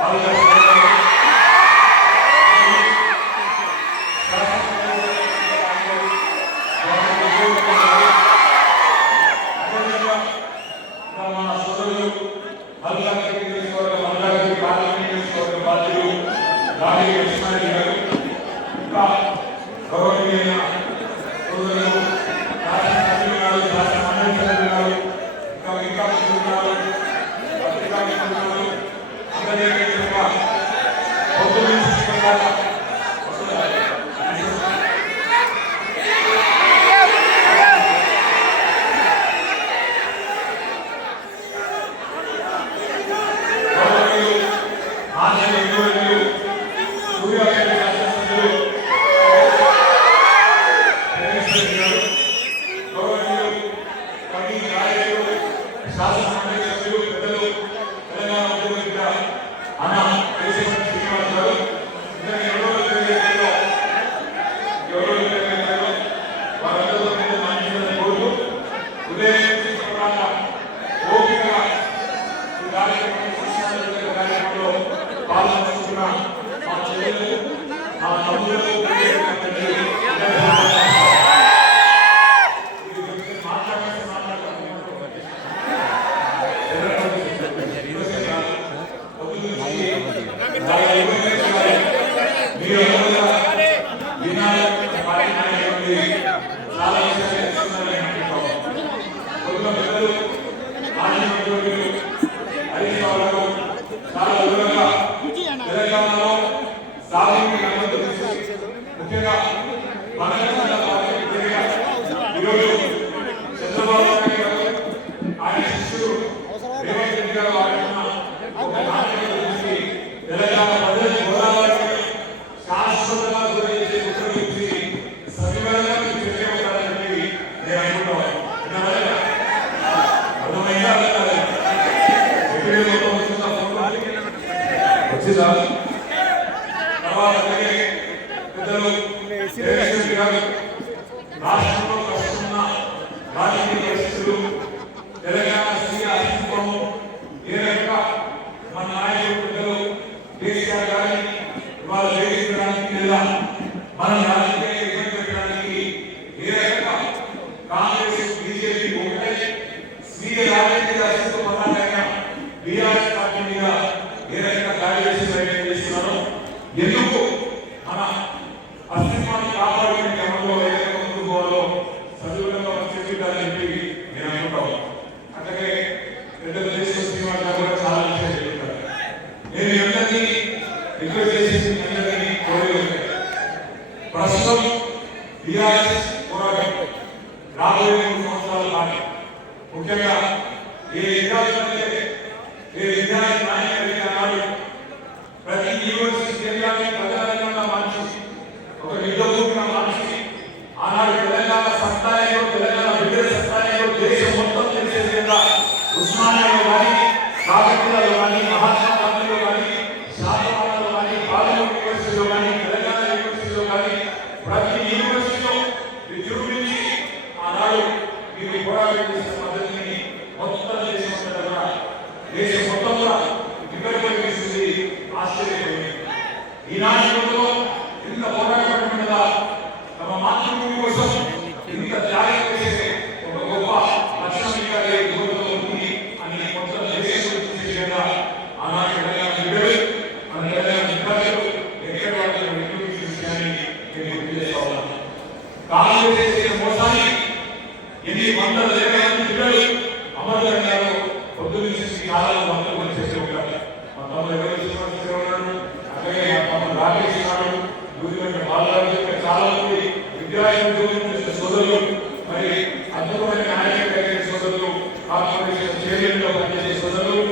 Hallelujah. తర్వాత అలాగే పెద్దలు జగదీశ్వరి గారు రాష్ట్రంలో వస్తున్న రాజకీయ పరిస్థితులు తెలంగాణ స్త్రీ ఏ రకంగా మన నాయకులు పెద్దలు కేసీఆర్ గారిని ఇవాళ వేధించడానికి లేదా మన రాజకీయ ఇబ్బంది పెట్టడానికి ఏ రకంగా కాంగ్రెస్ బీజేపీ ఒకటే స్వీయ రాజకీయ టీఆర్ఎస్ పోరాటం రాబోయే మూడు సంవత్సరాలు కానీ ముఖ్యంగా ఏ విద్యార్థులే ఏ విద్యార్థి నాయకులే అన్నాడు ప్రతి యూనివర్సిటీ జిల్లాని ప్రజారంగంగా మార్చి ఒక నిరోధంగా మార్చి ఆనాడు తెలంగాణ సత్తాయంలో తెలంగాణ విద్య సత్తాయంలో దేశం మొత్తం తెలిసే విధంగా ఉస్మానియా వీటి పోరాటం చేసిన మద్దతుని మొత్తం దేశం దేశం మరి అద్భుతమైన నాయకులు కలిగిన సోదరులు కార్పొరేషన్ చైర్మన్ పనిచేసే సోదరులు